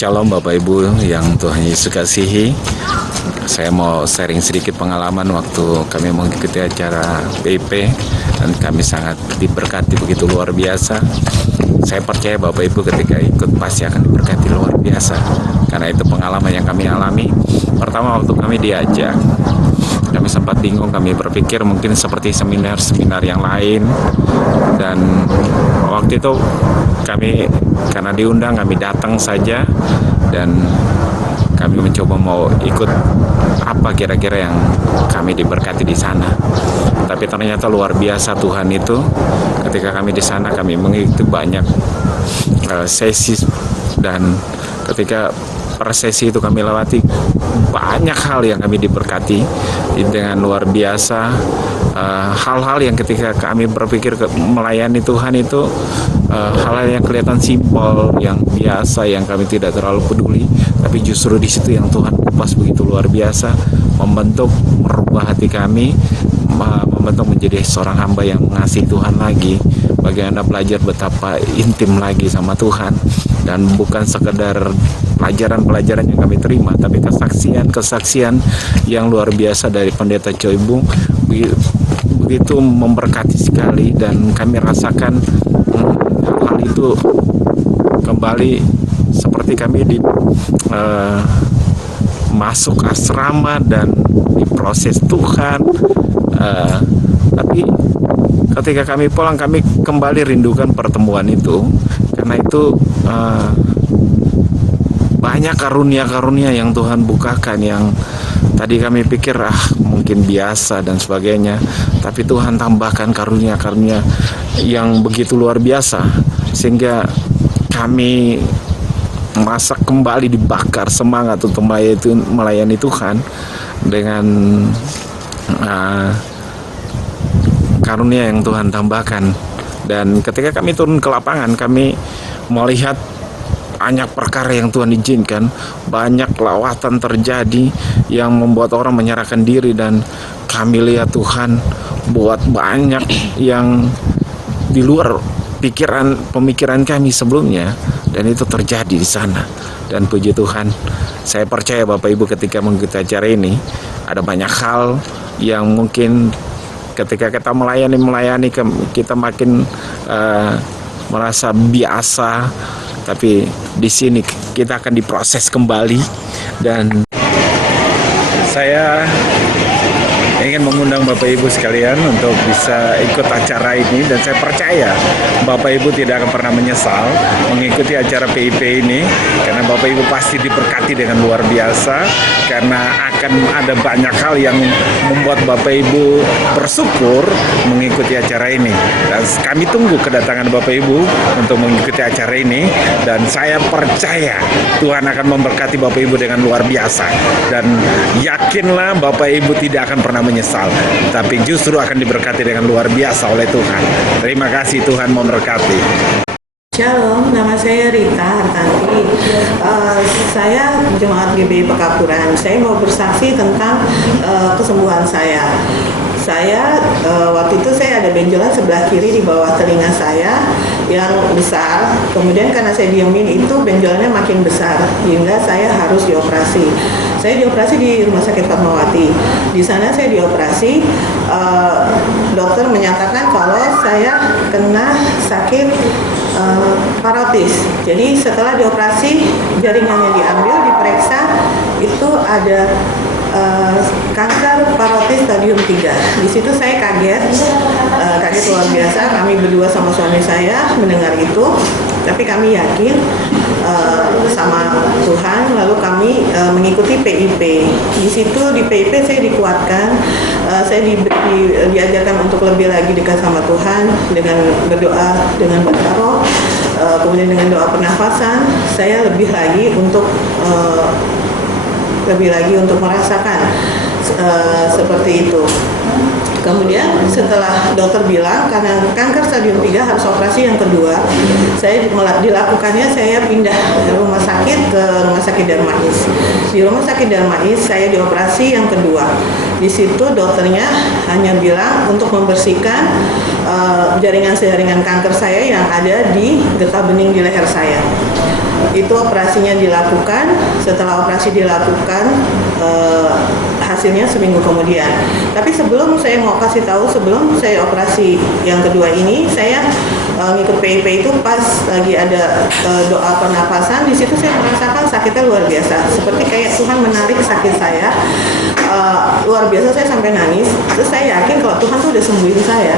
Shalom Bapak Ibu yang Tuhan Yesus kasihi. Saya mau sharing sedikit pengalaman waktu kami mengikuti acara PIP dan kami sangat diberkati begitu luar biasa. Saya percaya Bapak Ibu ketika ikut pasti akan diberkati luar biasa, karena itu pengalaman yang kami alami. Pertama waktu kami diajak, kami sempat bingung, kami berpikir mungkin seperti seminar-seminar yang lain, dan waktu itu kami karena diundang kami datang saja dan kami mencoba mau ikut apa kira-kira yang kami diberkati di sana. Tapi ternyata luar biasa Tuhan itu. Ketika kami di sana kami mengikuti banyak sesi, dan ketika per sesi itu kami lewati banyak hal yang kami diberkati dengan luar biasa. Hal-hal yang ketika kami berpikir melayani Tuhan itu hal-hal yang kelihatan simpel, yang biasa, yang kami tidak terlalu peduli, tapi justru di situ yang Tuhan kupas begitu luar biasa, membentuk, merubah hati kami, membentuk menjadi seorang hamba yang mengasihi Tuhan lagi. Bagaimana belajar betapa intim lagi sama Tuhan, dan bukan sekedar pelajaran-pelajaran yang kami terima, tapi kesaksian yang luar biasa dari Pendeta Choi Bung begitu memberkati sekali, dan kami rasakan hal itu kembali seperti kami di masuk asrama dan diproses Tuhan. Tapi ketika kami pulang, kami kembali rindukan pertemuan itu, karena itu banyak karunia-karunia yang Tuhan bukakan, yang tadi kami pikir mungkin biasa dan sebagainya, tapi Tuhan tambahkan karunia-karunia yang begitu luar biasa, sehingga kami masa kembali dibakar semangat untuk melayani Tuhan dengan karunia yang Tuhan tambahkan. Dan ketika kami turun ke lapangan, kami melihat banyak perkara yang Tuhan izinkan, banyak lawatan terjadi yang membuat orang menyerahkan diri, dan kami lihat Tuhan buat banyak yang di luar pemikiran kami sebelumnya, dan itu terjadi di sana. Dan puji Tuhan, saya percaya Bapak Ibu ketika mengikuti acara ini ada banyak hal yang mungkin ketika kita melayani kita makin merasa biasa, tapi di sini kita akan diproses kembali. Dan saya ingin mengundang Bapak Ibu sekalian untuk bisa ikut acara ini, dan saya percaya Bapak Ibu tidak akan pernah menyesal mengikuti acara PIP ini, karena Bapak Ibu pasti diberkati dengan luar biasa, karena akan ada banyak hal yang membuat Bapak Ibu bersyukur mengikuti acara ini. Dan kami tunggu kedatangan Bapak Ibu untuk mengikuti acara ini, dan saya percaya Tuhan akan memberkati Bapak Ibu dengan luar biasa. Dan yakinlah Bapak Ibu tidak akan pernah menyesal, tapi justru akan diberkati dengan luar biasa oleh Tuhan. Terima kasih, Tuhan memberkati. Shalom, nama saya Rita Hartanti. Saya Jemaat GBI Pekapuran. Saya mau bersaksi tentang kesembuhan saya. Waktu itu saya ada benjolan sebelah kiri di bawah telinga saya yang besar. Kemudian karena saya diemin itu benjolannya makin besar, hingga saya harus dioperasi. Saya dioperasi di Rumah Sakit Fatmawati. Di sana saya dioperasi, dokter menyatakan kalau saya kena sakit parotis. Jadi setelah dioperasi, jaringannya diambil, diperiksa, itu ada kanker parotis stadium 3. Di situ saya kaget luar biasa. Kami berdua sama suami saya mendengar itu, tapi kami yakin sama Tuhan. Lalu kami mengikuti PIP. Di situ di PIP saya dikuatkan, saya diajarkan untuk lebih lagi dekat sama Tuhan dengan berdoa, dengan bertaruh, kemudian dengan doa pernafasan. Saya lebih lagi untuk merasakan seperti itu. Kemudian setelah dokter bilang karena kanker stadium 3 harus operasi yang kedua, saya dilakukannya, saya pindah rumah sakit ke Rumah Sakit Darmais. Di Rumah Sakit Darmais saya dioperasi yang kedua. Di situ dokternya hanya bilang untuk membersihkan jaringan kanker saya yang ada di getah bening di leher saya. Itu operasinya dilakukan. Setelah operasi dilakukan, hasilnya seminggu kemudian. Tapi sebelum saya mau kasih tahu, sebelum saya operasi yang kedua ini, saya ngikut PIP itu pas lagi ada doa pernapasan. Di situ saya merasakan sakitnya luar biasa, seperti kayak Tuhan menarik sakit saya, luar biasa. Saya sampai nangis. Terus saya yakin kalau Tuhan tuh udah sembuhin saya.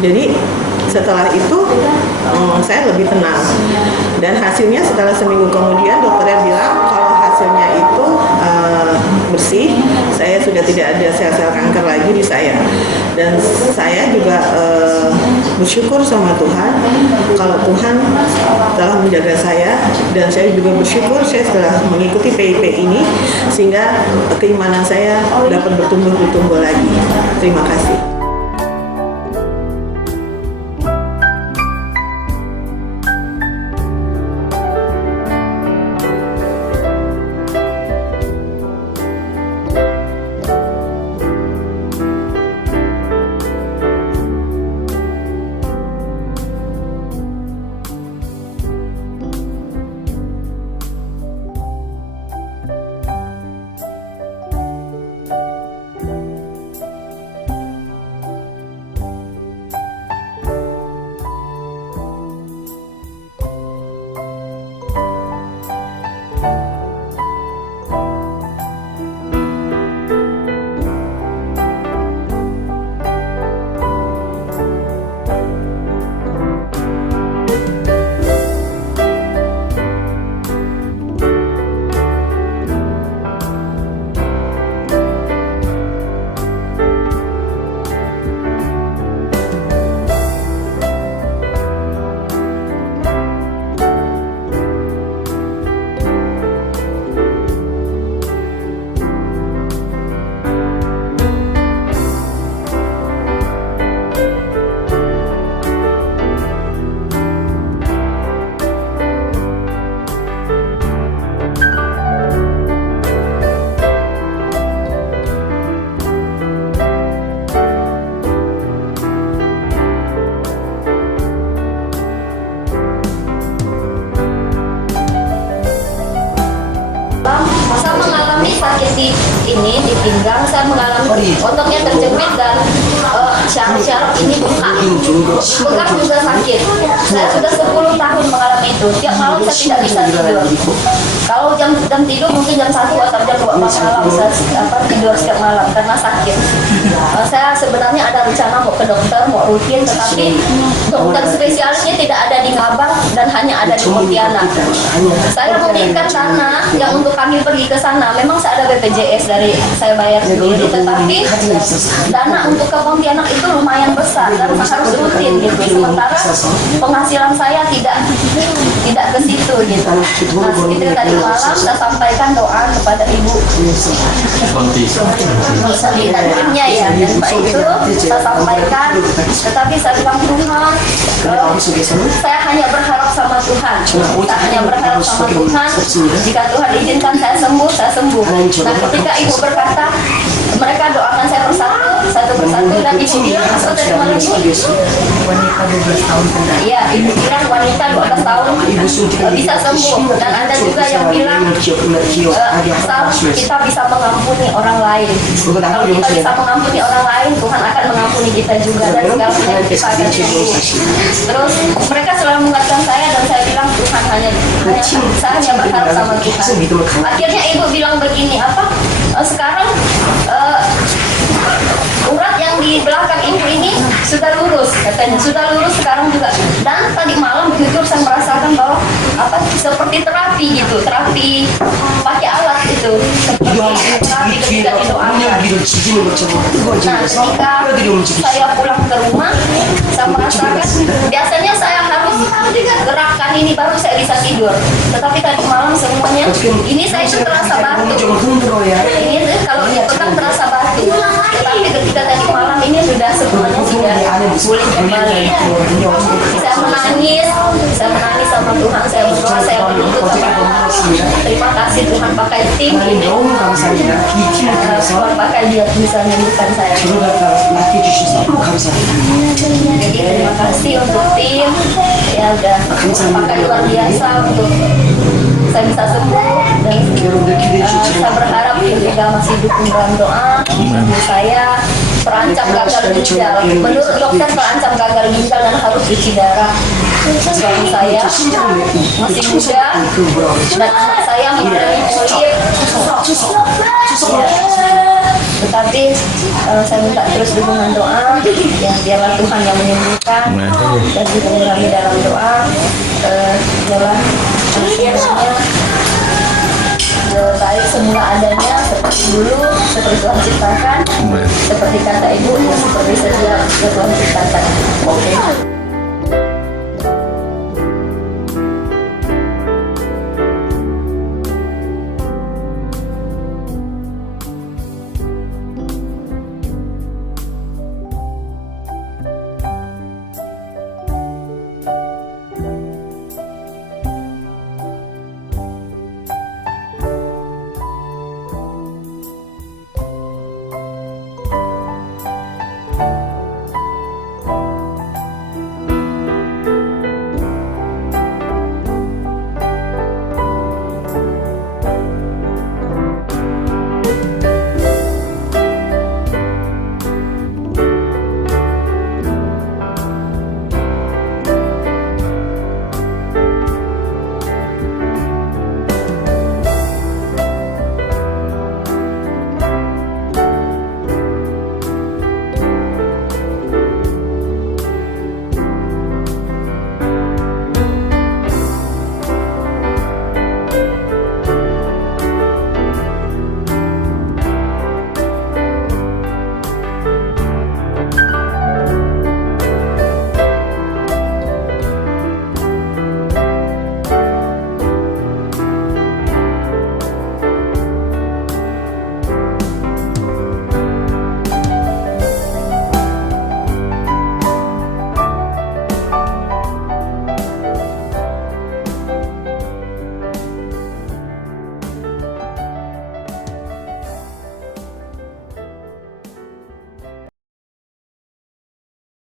Jadi setelah itu saya lebih tenang, dan hasilnya setelah seminggu kemudian dokternya bilang kalau hasilnya itu bersih, saya sudah tidak ada sel-sel kanker lagi di saya. Dan saya juga bersyukur sama Tuhan kalau Tuhan telah menjaga saya, dan saya juga bersyukur saya setelah mengikuti PIP ini sehingga keimanan saya dapat bertumbuh lagi. Terima kasih. di pinggang saya mengalami ototnya terjepit dan syaraf ini bengkak juga sakit. Saya sudah 10 tahun mengalami itu. Tiap malam saya tidak bisa tidur. Kalau jam tidur mungkin jam 1 atau jam 2 malam saya tidur setiap malam karena sakit. Saya sebenarnya ada rencana mau ke dokter, mau rutin, tetapi dokter spesialisnya tidak ada di Ngabang dan hanya ada di Pontianak. Saya memberikan dana yang untuk kami pergi ke sana. Memang saya ada BPJS dari saya bayar sendiri, tetapi dana untuk ke Pontianak itu lumayan besar dan harus rutin gitu. Sementara penghasilan saya tidak ke situ gitu. Nah, itu tadi malam saya sampaikan doa kepada Ibu Seli dan timnya ya, dan Pak itu saya sampaikan, tetapi saya bilang Tuhan, saya hanya berharap sama Tuhan. Saya hanya berharap sama Tuhan. Jika Tuhan izinkan saya sembuh, saya sembuh. Nah, ketika Ibu berkata, mereka doakan saya satu persatu, dan Ibu bilang, asal dari mana ini? Wanita 12 tahun kena. Iya, Ibu bilang wanita 12 tahun bisa sembuh. Dan ada juga yang bilang, asal kita bisa mengampuni orang lain. Kalau kita bisa mengampuni orang lain, Tuhan akan mengampuni kita juga, dan segala penyakit kita akan sembuh. Terus mereka selalu mengingatkan saya, dan saya bilang Tuhan saya hanya berharap sama Tuhan. Akhirnya Ibu bilang begini, sekarang urat yang di belakang Ibu ini sudah lurus, katanya sudah lurus sekarang juga. Dan tadi malam jujur saya merasakan bahwa seperti terapi gitu, terapi pakai alat itu, seperti terapi ketika didoakan. Nah, ketika saya pulang ke rumah, saya merasakan biasanya saya harus gerakan ini baru saya bisa tidur, tetapi tadi malam semuanya ini saya itu terasa batu. Ini kalau tetap terasa batu, tetapi ketika tadi malam ini sudah semuanya sudah pulih kembali. Saya menangis sama Tuhan, saya berdoa, saya menuntut sama Tuhan. Terima kasih Tuhan pakai tim ini, Tuhan pakai dia bisa menyembuhkan saya. Jadi terima kasih untuk tim, ya udah pakai luar biasa untuk saya bisa sembuh, dan saya berharap juga masih dukung dalam doa untuk saya. Terancam gagal ginjal, menurut dokter terancam gagal ginjal dan harus cuci darah. Suami saya masih muda dan anak saya mengalami polio. Tetapi saya minta terus dukungan doa, ya biarlah Tuhan yang menyembuhkan, dan juga kami dalam doa, biarlah akhirnya baik semula adanya seperti dulu, seperti Tuhan ciptakan, seperti kata Ibu, ya seperti sedia Tuhan ciptakan. Oke.